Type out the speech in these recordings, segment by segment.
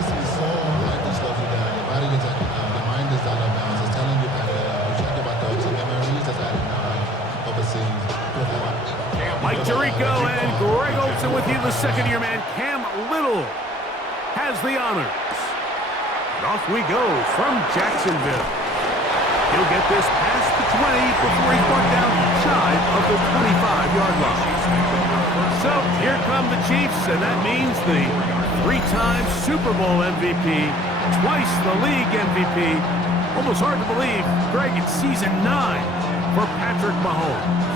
honestly so lightly slows you down. Your body gets your mind is out of bounds. It's telling you that you check about those memories that's added overseas. Mike Tirico and Greg Olson with you. The second-year man, Cam Little, has the honors. And off we go from Jacksonville. He'll get this past the 20 before he's brought down shy of the 25-yard line. So here come the Chiefs, and that means the three-time Super Bowl MVP, twice the league MVP. Almost hard to believe, Greg, it's season 9 for Patrick Mahomes.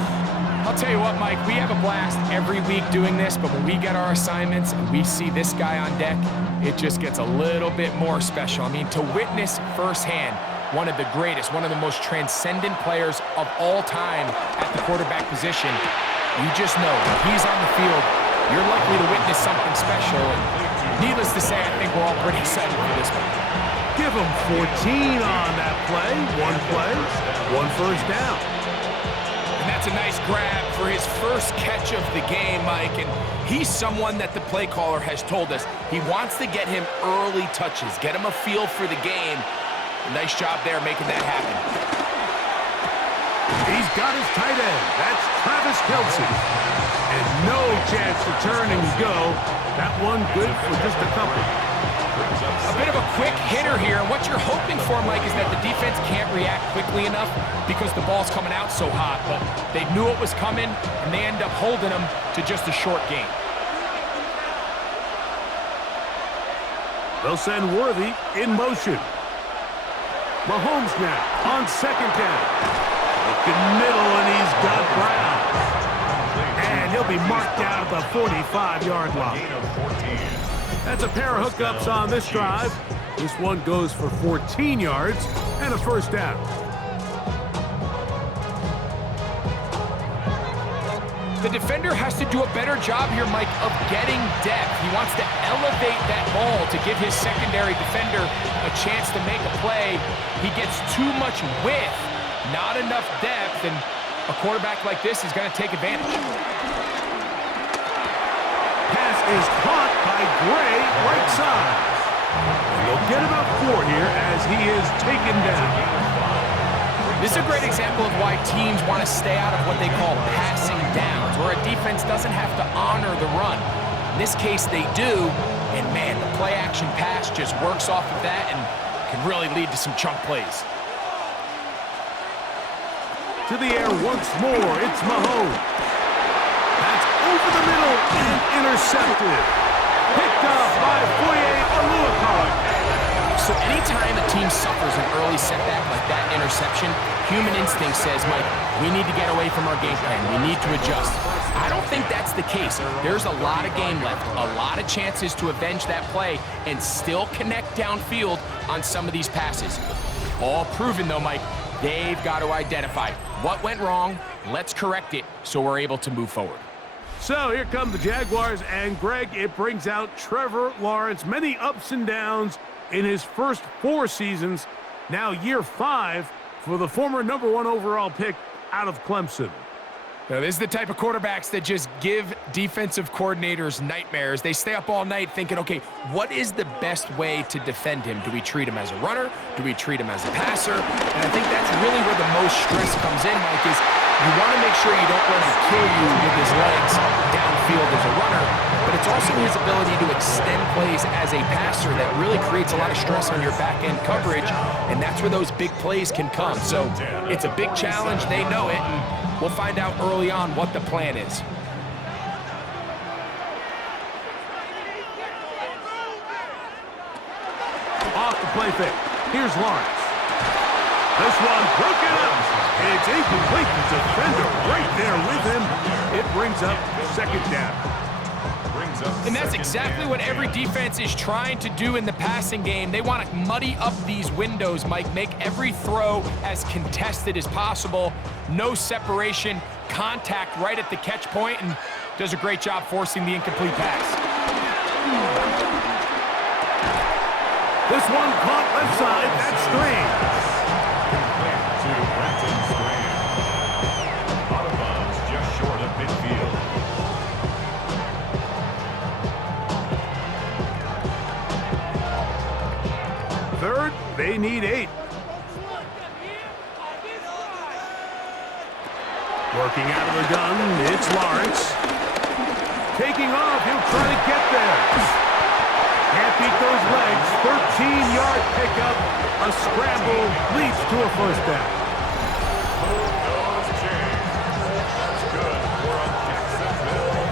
I'll tell you what, Mike, we have a blast every week doing this, but when we get our assignments and we see this guy on deck, it just gets a little bit more special. I mean, to witness firsthand one of the greatest, one of the most transcendent players of all time at the quarterback position, you just know when he's on the field, you're likely to witness something special. And needless to say, I think we're all pretty excited for this one. Give him 14 on that play, one first down. And that's a nice grab for his first catch of the game, Mike. And he's someone that the play caller has told us he wants to get him early touches, get him a feel for the game. A nice job there making that happen. He's got his tight end. That's Travis Kelce. And no chance to turn and go. That one good for just a couple. A bit of a quick hitter here, and what you're hoping for, Mike, is that the defense can't react quickly enough because the ball's coming out so hot, but they knew it was coming, and they end up holding them to just a short gain. They'll send Worthy in motion. Mahomes now on second down. Looking middle, and he's got Brown. And he'll be marked down at the 45-yard line. That's a pair of hookups on this drive. This one goes for 14 yards and a first down. The defender has to do a better job here, Mike, of getting depth. He wants to elevate that ball to give his secondary defender a chance to make a play. He gets too much width, not enough depth, and a quarterback like this is going to take advantage. Pass is caught by Gray, right side. He'll get about 4 here as he is taken down. This is a great example of why teams want to stay out of what they call passing downs, where a defense doesn't have to honor the run. In this case, they do, and man, the play-action pass just works off of that and can really lead to some chunk plays. To the air once more, it's Mahomes. That's over the middle and intercepted. Picked up by Foye Oluokun. So anytime a team suffers an early setback like that interception, human instinct says, Mike, we need to get away from our game plan. We need to adjust. I don't think that's the case. There's a lot of game left, a lot of chances to avenge that play and still connect downfield on some of these passes. All proven, though, Mike, they've got to identify what went wrong, let's correct it so we're able to move forward. So here come the Jaguars, and Greg, it brings out Trevor Lawrence. Many ups and downs in his first 4 seasons. Now year 5 for the former #1 overall pick out of Clemson. Now, this is the type of quarterbacks that just give defensive coordinators nightmares. They stay up all night thinking, okay, what is the best way to defend him? Do we treat him as a runner? Do we treat him as a passer? And I think that's really where the most stress comes in, Mike, is you want to make sure you don't let him kill you with his legs downfield as a runner, but it's also his ability to extend plays as a passer that really creates a lot of stress on your back-end coverage, and that's where those big plays can come. So it's a big challenge. They know it, and we'll find out early on what the plan is. Off the play fake. Here's Lawrence. This one broken up. It's incomplete. The defender right there with him. It brings up second down. And that's exactly what every defense is trying to do in the passing game. They want to muddy up these windows, Mike, make every throw as contested as possible. No separation, contact right at the catch point, and does a great job forcing the incomplete pass. This one caught left side. That's Strange. Out of bounds, just short of midfield. convert, they need 8. Working out of the gun, it's Lawrence. Taking off, he'll try to get there. Can't beat those legs. 13-yard pickup. A scramble leads to a first down. Goes James. That's good for a Jacksonville.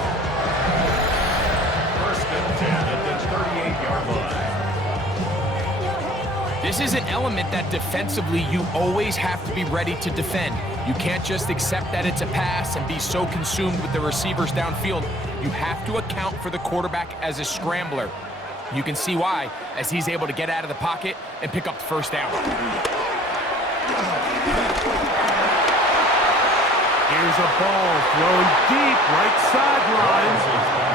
First and 10 at the 38-yard line. This is an element that defensively you always have to be ready to defend. You can't just accept that it's a pass and be so consumed with the receivers downfield. You have to account for the quarterback as a scrambler. You can see why, as he's able to get out of the pocket and pick up the first down. Here's a ball thrown deep right sideline.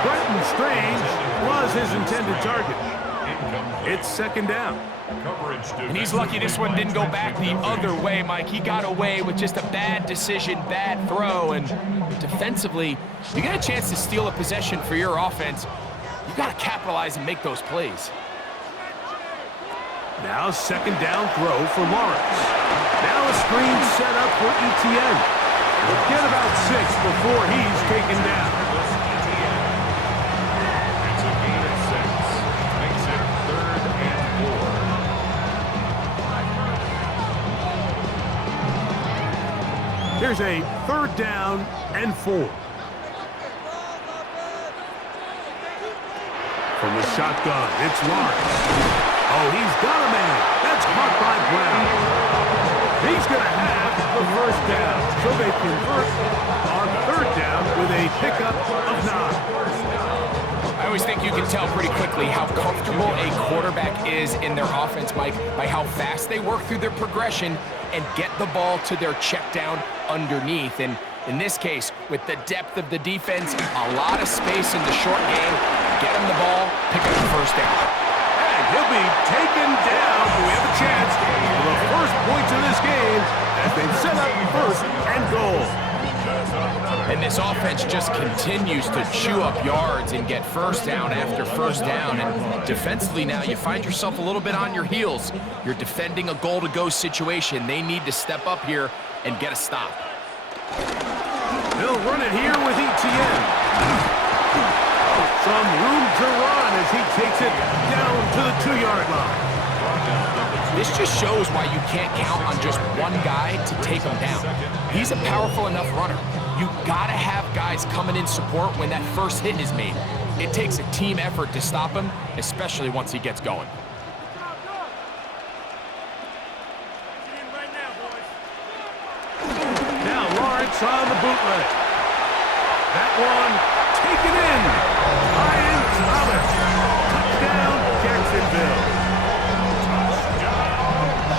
Brenton Strange was his intended target. It's second down. And he's lucky this one didn't go back the other way, Mike. He got away with just a bad decision, bad throw, and defensively, you get a chance to steal a possession for your offense. You got to capitalize and make those plays. Now second down throw for Lawrence. Now a screen set up for ETN. He'll get about 6 before he's taken down. It's a gain of 6. Makes it 3rd and 4. Here's a 3rd down and 4. From the shotgun, it's Lawrence. Oh, he's got a man. That's caught by Brown. He's going to have the first down. So they convert on 3rd down with a pickup of 9. I always think you can tell pretty quickly how comfortable a quarterback is in their offense, Mike, by how fast they work through their progression and get the ball to their check down underneath. And in this case, with the depth of the defense, a lot of space in the short game, get him the ball, pick up the first down. And he'll be taken down. We have a chance for the first points of this game as they've set up 1st and goal. And this offense just continues to chew up yards and get first down after first down. And defensively now, you find yourself a little bit on your heels. You're defending a goal-to-go situation. They need to step up here and get a stop. They'll run it here with ETN. Some room to run as he takes it down to the 2-yard line. This just shows why you can't count on just one guy to take him down. He's a powerful enough runner. You gotta have guys coming in support when that first hit is made. It takes a team effort to stop him, especially once he gets going. Now Lawrence on the bootleg. That one taken in. Ryan Thomas. Touchdown, Jacksonville.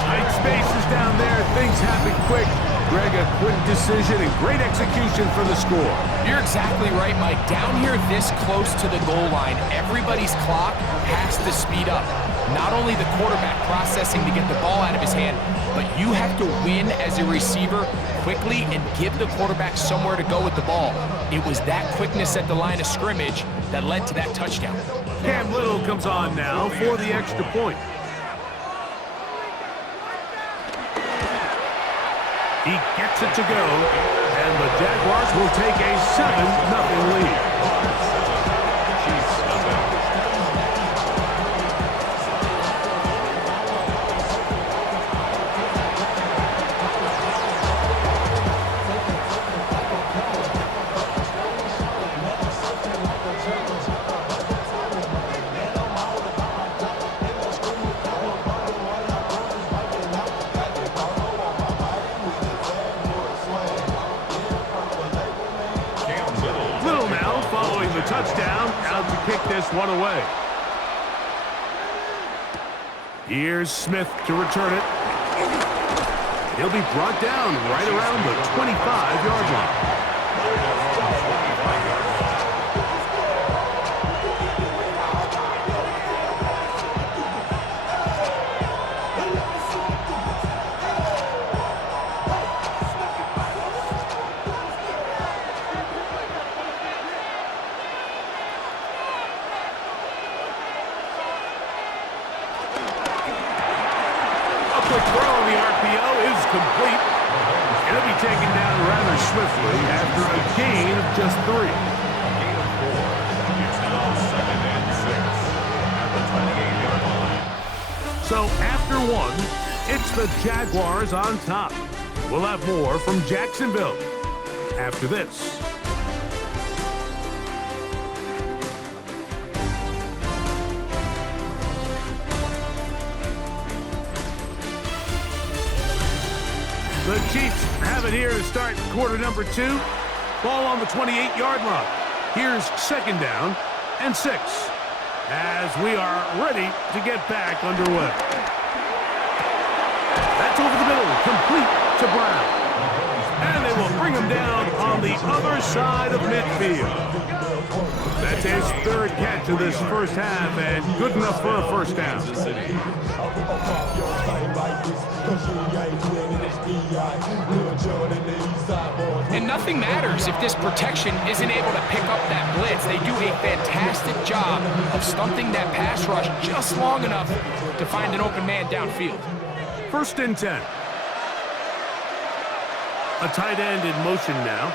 Tight spaces down there. Things happen quick. Greg, a quick decision and great execution for the score. You're exactly right, Mike. Down here this close to the goal line, everybody's clock has to speed up. Not only the quarterback processing to get the ball out of his hand, but you have to win as a receiver quickly and give the quarterback somewhere to go with the ball. It was that quickness at the line of scrimmage that led to that touchdown. Cam Little comes on now for the extra point. He gets it to go, and the Jaguars will take a 7-0 lead. Touchdown, out to kick this one away. Here's Smith to return it. He'll be brought down right around the 25-yard line. Quick throw on the RPO is complete. It'll be taken down rather swiftly after a gain of just 3. Gain of 4. It's now 2nd and 6 at the 28-yard line. So after 1, it's the Jaguars on top. We'll have more from Jacksonville after this. The Chiefs have it here to start quarter number 2. Ball on the 28-yard line. Here's 2nd down and 6 as we are ready to get back underway. That's over the middle, complete to Brown. And they will bring him down on the other side of midfield. That's his 3rd catch of this first half and good enough for a first down. And nothing matters if this protection isn't able to pick up that blitz. They do a fantastic job of stunting that pass rush just long enough to find an open man downfield. 1st and 10. A tight end in motion now.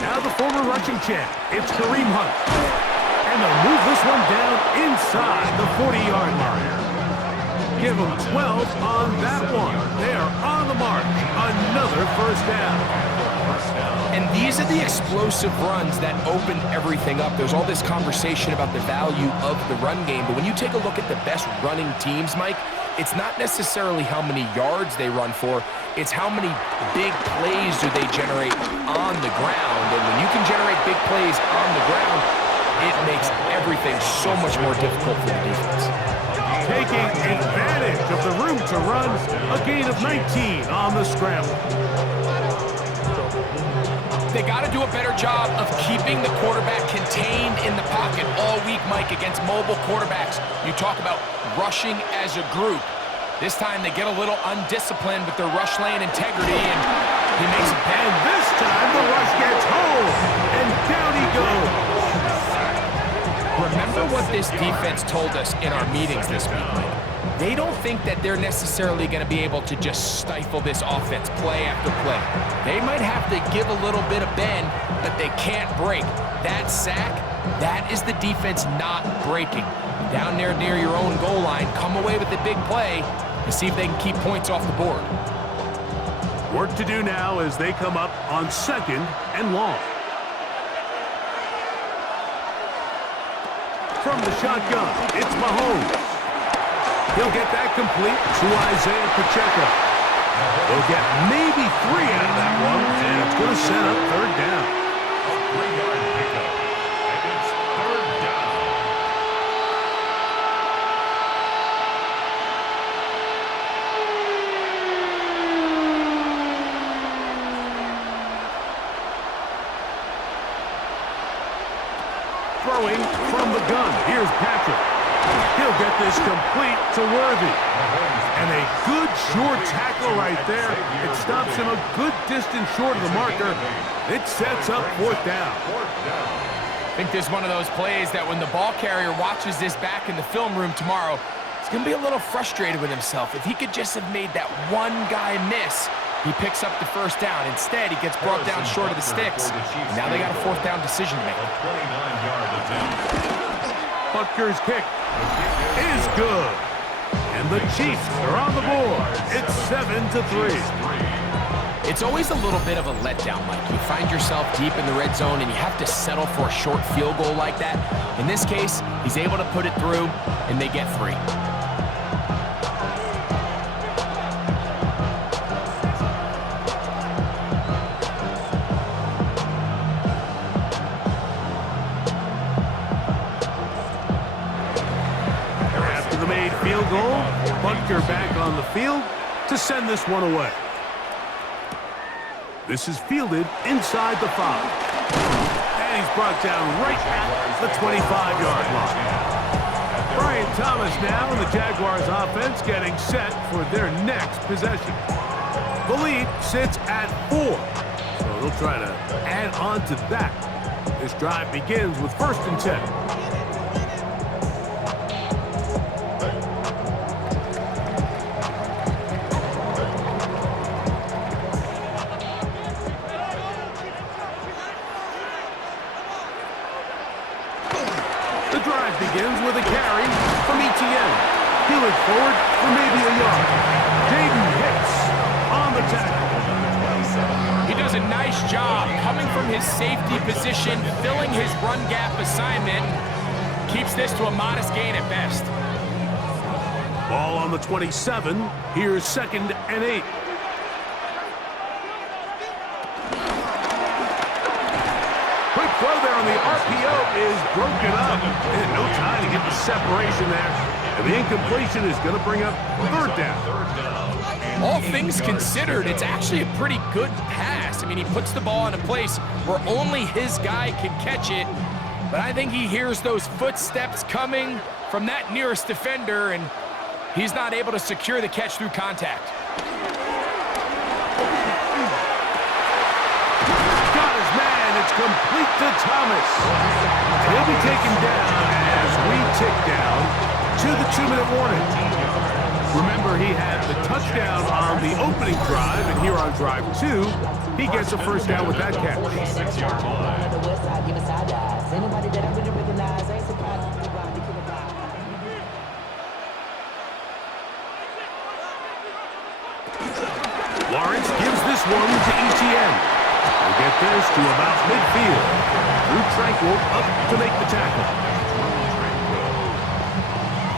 Now the former rushing champ, it's Kareem Hunt. And they'll move this one down inside the 40-yard line. Give them 12 on that one. They are on the march. Another first down. And these are the explosive runs that open everything up. There's all this conversation about the value of the run game, but when you take a look at the best running teams, Mike, it's not necessarily how many yards they run for, it's how many big plays do they generate on the ground. And when you can generate big plays on the ground, it makes everything so much more difficult for the defense. Taking advantage of the room to run, a gain of 19 on the scramble. They got to do a better job of keeping the quarterback contained in the pocket all week, Mike, against mobile quarterbacks. You talk about rushing as a group. This time they get a little undisciplined with their rush lane integrity, and he makes a pay. And this time the rush gets home, and down he goes. Remember what this defense told us in our meetings this week, Mike. They don't think that they're necessarily going to be able to just stifle this offense play after play. They might have to give a little bit of bend, but they can't break. That sack, that is the defense not breaking. Down there near your own goal line, come away with a big play and see if they can keep points off the board. Work to do now as they come up on 2nd and long. From the shotgun, it's Mahomes. He'll get that complete to Isaiah Pacheco. They'll get maybe 3 out of that one, and it's going to set up 3rd down. A 3-yard pickup. And it's 3rd down. Throwing from the gun, here's Patrick. He'll get this complete to Worthy. And a good short tackle right there. It stops him a good distance short of the marker. It sets up 4th down. I think there's one of those plays that when the ball carrier watches this back in the film room tomorrow, he's going to be a little frustrated with himself. If he could just have made that one guy miss, he picks up the 1st down. Instead, he gets brought down short of the sticks. Now they got a 4th down decision to make. 29-yard attempt. Butker's kick is good. And the Chiefs are on the board. It's 7-3. It's always a little bit of a letdown, Mike. You find yourself deep in the red zone and you have to settle for a short field goal like that. In this case, he's able to put it through, and they get 3. After the made field goal, Butker back on the field to send this one away. This is fielded inside the 5. And he's brought down right at the 25-yard line. Brian Thomas now in the Jaguars offense getting set for their next possession. The lead sits at 4, so they'll try to add on to that. This drive begins with 1st and 10. The drive begins with a carry from ETN. He looks forward for maybe a yard. Jaden Hicks on the tackle. He does a nice job coming from his safety position, filling his run gap assignment. Keeps this to a modest gain at best. Ball on the 27. Here's 2nd and 8. Quick throw there on the RPO is broken up. And no time to get the separation there. And the incompletion is going to bring up 3rd down. All things considered, it's actually a pretty good pass. I mean, he puts the ball in a place where only his guy can catch it. But I think he hears those footsteps coming from that nearest defender, and he's not able to secure the catch through contact. Got his man. It's complete to Thomas. He'll be taken down as we tick down to the 2-minute warning. Remember, he had the touchdown on the opening drive, and here on drive 2, he gets a 1st down with that catch. Lawrence gives this one to ETN. They get this to about midfield. Drew Tranquil up to make the tackle.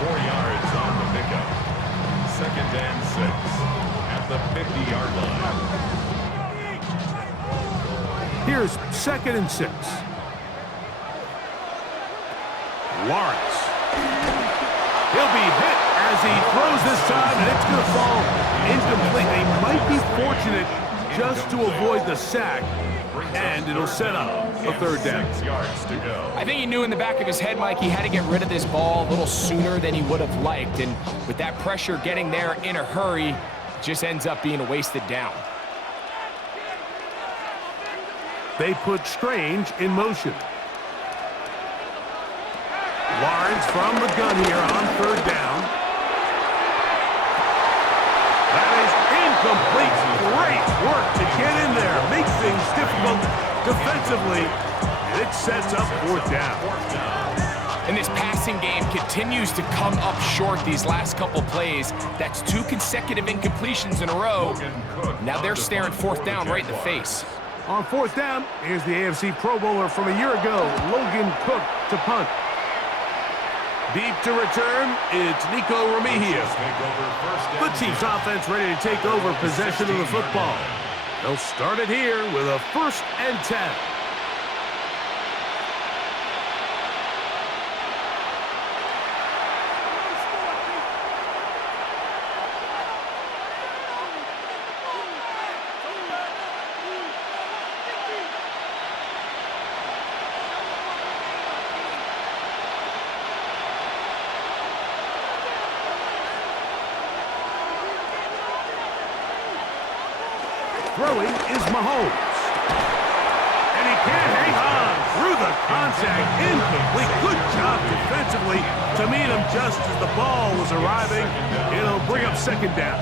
4 yards on the pickup. 2nd and 6 at the 50-yard line. Here's 2nd and 6. Lawrence. He'll be hit as he throws this time, and it's going to fall incomplete. They might be fortunate just to avoid the sack, and it'll set up a 3rd down. 6 yards to go. I think he knew in the back of his head, Mike, he had to get rid of this ball a little sooner than he would have liked. And with that pressure getting there in a hurry, it just ends up being a wasted down. They put Strange in motion. Lawrence from the gun here on 3rd down. That is incomplete. Great work to get in there, make things difficult defensively, and it sets up 4th down. And this passing game continues to come up short these last couple plays. That's 2 consecutive incompletions in a row. Now they're staring 4th down right in the face. On 4th down, here's the AFC Pro Bowler from a year ago, Logan Cook to punt. Deep to return, it's Nico Remigio. The Chiefs offense ready to take over possession of the football. They'll start it here with a 1st and 10. Throwing is Mahomes. And he can't hang on through the contact. Incomplete. Good job defensively to meet him just as the ball was arriving. It'll bring up 2nd down.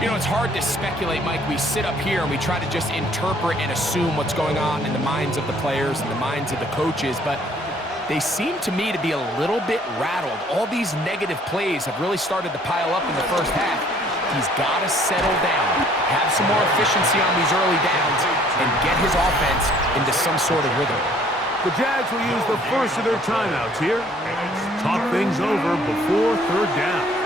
You know, it's hard to speculate, Mike. We sit up here and we try to just interpret and assume what's going on in the minds of the players and the minds of the coaches, but they seem to me to be a little bit rattled. All these negative plays have really started to pile up in the 1st half. He's got to settle down, have some more efficiency on these early downs, and get his offense into some sort of rhythm. The Jags will use the first of their timeouts here. Talk things over before 3rd down.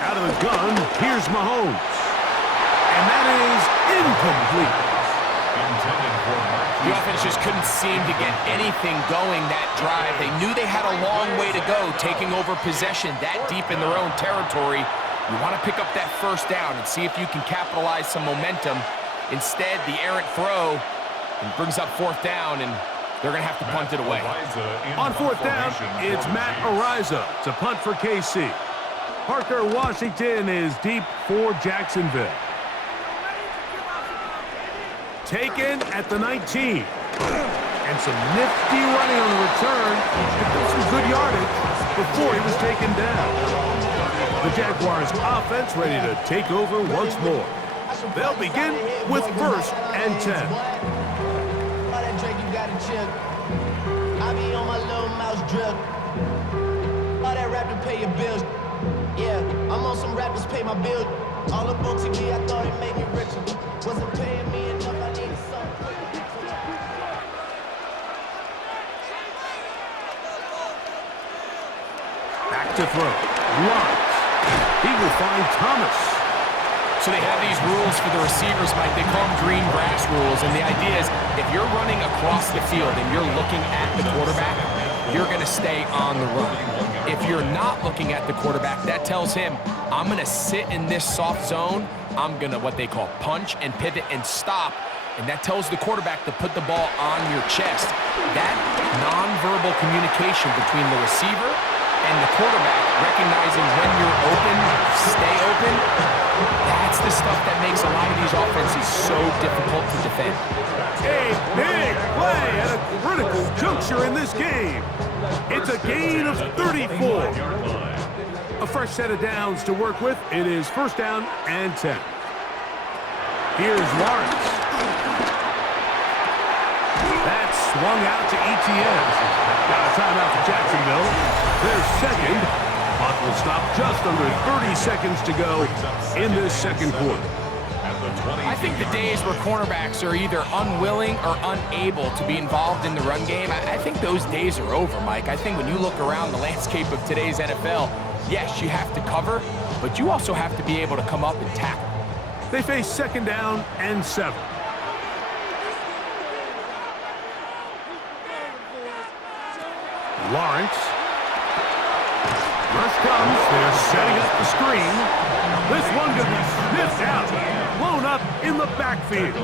Out of the gun, here's Mahomes. And that is incomplete. The offense just couldn't seem to get anything going that drive. They knew they had a long way to go taking over possession that deep in their own territory. You want to pick up that 1st down and see if you can capitalize some momentum. Instead, the errant throw brings up 4th down, and they're going to have to punt it away. On 4th down, it's Matt Ariza to punt for KC. Parker Washington is deep for Jacksonville. taken at the 19. And some nifty running on the return. Picked up some good yardage before he was taken down. The Jaguars offense ready to take over once more. They'll begin with 1st and 10. I be on my little mouse drip. All that rap to pay your bills. Yeah, I'm on some rappers pay my bills. All up on TV, I thought it made me richer. Wasn't paying me enough, I needed something. Back to throw. Lawrence. He will find Thomas. So they have these rules for the receivers, Mike. They call them green grass rules. And the idea is if you're running across the field and you're looking at the quarterback, you're going to stay on the run. If you're not looking at the quarterback, that tells him, I'm going to sit in this soft zone. I'm going to what they call punch and pivot and stop. And that tells the quarterback to put the ball on your chest. That nonverbal communication between the receiver and the quarterback, recognizing when you're open, stay open, that's the stuff that makes a lot of these offenses so difficult to defend. A big play at a critical juncture in this game. It's a gain of 34. A fresh set of downs to work with. It is 1st down and 10. Here's Lawrence. That's swung out to ETN. Got a timeout for Jacksonville. Their second. Clock will stop just under 30 seconds to go in this second quarter. I think the days where cornerbacks are either unwilling or unable to be involved in the run game, I think those days are over, Mike. I think when you look around the landscape of today's NFL, yes, you have to cover, but you also have to be able to come up and tackle. They face 2nd down and 7. Lawrence. Rush comes. They're setting up the screen. This one could be sniffed out. Blown up in the backfield.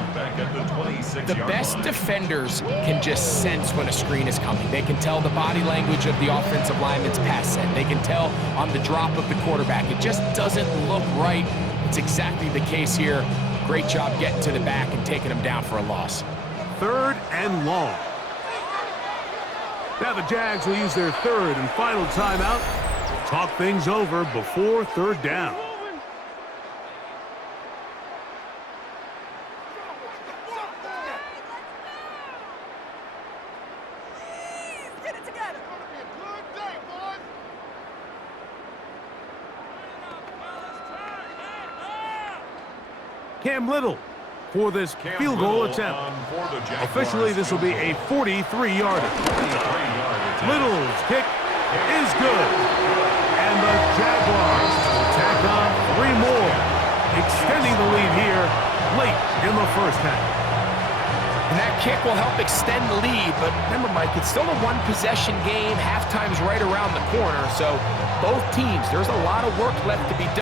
The best defenders can just sense when a screen is coming. They can tell the body language of the offensive lineman's pass set. They can tell on the drop of the quarterback. It just doesn't look right. It's exactly the case here. Great job getting to the back and taking him down for a loss. 3rd and long. Now the Jags will use their 3rd and final timeout. Talk things over before 3rd down. Cam Little for this field goal attempt. Officially, this will be a 43-yarder. Little's kick is good. And the Jaguars will tack on 3 more, extending the lead here late in the 1st half. And that kick will help extend the lead, but remember, Mike, it's still a one-possession game. Halftime's right around the corner, so both teams, there's a lot of work left to be done.